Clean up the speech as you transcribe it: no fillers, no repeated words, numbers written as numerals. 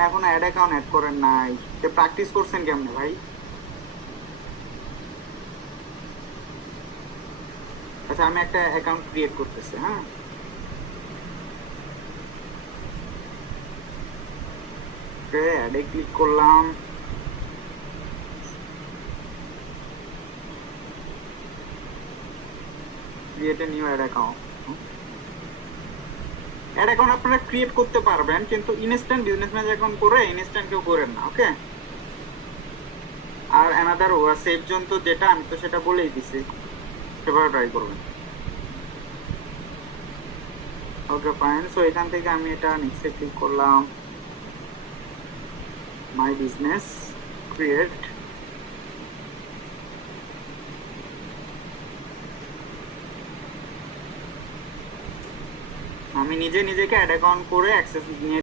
এখন add account add করেন নাই, তো প্র্যাকটিস করছেন কেমনে ভাই? আচ্ছা আমি একটা অ্যাকাউন্ট ক্রিয়েট করতেছি, হ্যাঁ। অ্যাডে ক্লিক করলাম, create a new ad account. Ad account আপনারা ক্রিয়েট করতে পারবেন, কিন্তু ইনস্ট্যান্ট বিজনেস ম্যানেজ অ্যাকাউন্ট করে ইনস্ট্যান্ট কেউ করেন না, ওকে। আর অ্যানাদার সেভ জোন তো যেটা, আমি তো সেটা বলেই দিছি, সেভাবে ট্রাই করবেন। Okay fine. সো এখান থেকে আমি এটা নেক্সটে ক্লিক করলাম, মাই বিজনেস ক্রিয়েট। আমি নিজে নিজেকে অ্যাড অ্যাকাউন্ট করে অ্যাক্সেস নিয়ে